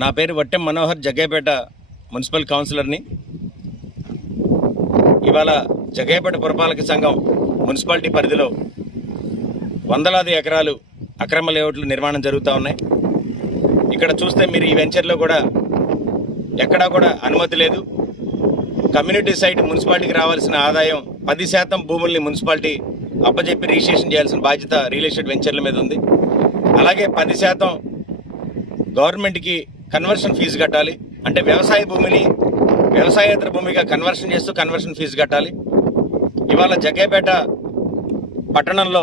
నా పేరు వట్టెం మనోహర్, జగ్గయ్యపేట మున్సిపల్ కౌన్సిలర్ని. ఇవాళ జగ్గయ్యపేట పురపాలక సంఘం మున్సిపాలిటీ పరిధిలో వందలాది ఎకరాలు అక్రమ లేఅవుట్లు నిర్మాణం జరుగుతూ ఉన్నాయి. ఇక్కడ చూస్తే మీరు ఈ వెంచర్లో కూడా ఎక్కడా కూడా అనుమతి లేదు. కమ్యూనిటీ సైట్ మున్సిపాలిటీకి రావాల్సిన ఆదాయం 10% భూముల్ని మున్సిపాలిటీ అప్పచెప్పి రిజిస్ట్రేషన్ చేయాల్సిన బాధ్యత రియల్ ఎస్టేట్ వెంచర్ల మీద ఉంది. అలాగే 10% గవర్నమెంట్కి కన్వర్షన్ ఫీజు కట్టాలి. అంటే వ్యవసాయ భూమిని వ్యవసాయేతర భూమిగా కన్వర్షన్ చేస్తూ కన్వర్షన్ ఫీజు కట్టాలి. ఇవాళ జగ్గయ్యపేట పట్టణంలో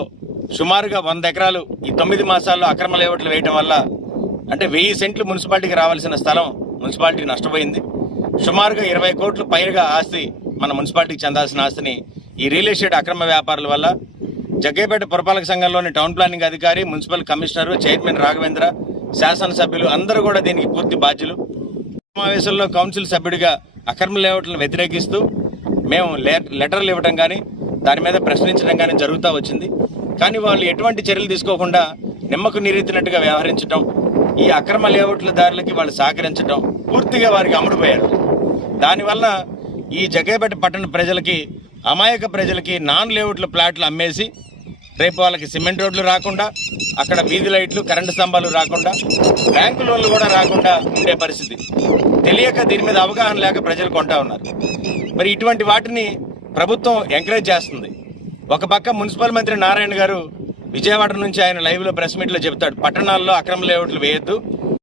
సుమారుగా 100 ఎకరాలు ఈ 9 మాసాల్లో అక్రమ లేఅవుట్లు వేయడం వల్ల అంటే 1000 సెంట్లు మున్సిపాలిటీకి రావాల్సిన స్థలం మున్సిపాలిటీ నష్టపోయింది. సుమారుగా 20 కోట్లు పైగా ఆస్తి మన మున్సిపాలిటీకి చెందాల్సిన ఆస్తిని ఈ రియల్ ఎస్టేట్ అక్రమ వ్యాపారాల వల్ల జగ్గయ్యపేట పురపాలక సంఘంలోని టౌన్ ప్లానింగ్ అధికారి, మున్సిపల్ కమిషనర్, చైర్మన్ రాఘవేంద్ర, శాసనసభ్యులు అందరూ కూడా దీనికి పూర్తి బాధ్యులు. సమావేశంలో కౌన్సిల్ సభ్యుడిగా అక్రమ లేఅవుట్లను వ్యతిరేకిస్తూ మేము లెటర్లు ఇవ్వడం కానీ దాని మీద ప్రశ్నించడం కానీ జరుగుతూ వచ్చింది. కానీ వాళ్ళు ఎటువంటి చర్యలు తీసుకోకుండా నిమ్మకు నీరెత్తినట్టుగా వ్యవహరించడం, ఈ అక్రమ లేఅవుట్ల దారులకి వాళ్ళు సహకరించడం, పూర్తిగా వారికి అమ్ముడుపోయారు. దానివల్ల ఈ జగ్గయ్యపేట పట్టణ ప్రజలకి, అమాయక ప్రజలకి నాన్ లేఅవుట్ల ప్లాట్లు అమ్మేసి రేపు వాళ్ళకి సిమెంట్ రోడ్లు రాకుండా, అక్కడ వీధి లైట్లు, కరెంటు స్తంభాలు రాకుండా, బ్యాంకు లోన్లు కూడా రాకుండా ఉండే పరిస్థితి. తెలియక దీని మీద అవగాహన లేక ప్రజలు కొంటా ఉన్నారు. మరి ఇటువంటి వాటిని ప్రభుత్వం ఎంకరేజ్ చేస్తుంది. ఒక పక్క మున్సిపల్ మంత్రి నారాయణ గారు విజయవాడ నుంచి ఆయన లైవ్లో ప్రెస్ మీట్లో చెబుతాడు, పట్టణాల్లో అక్రమ లేఅవుట్లు వేయొద్దు,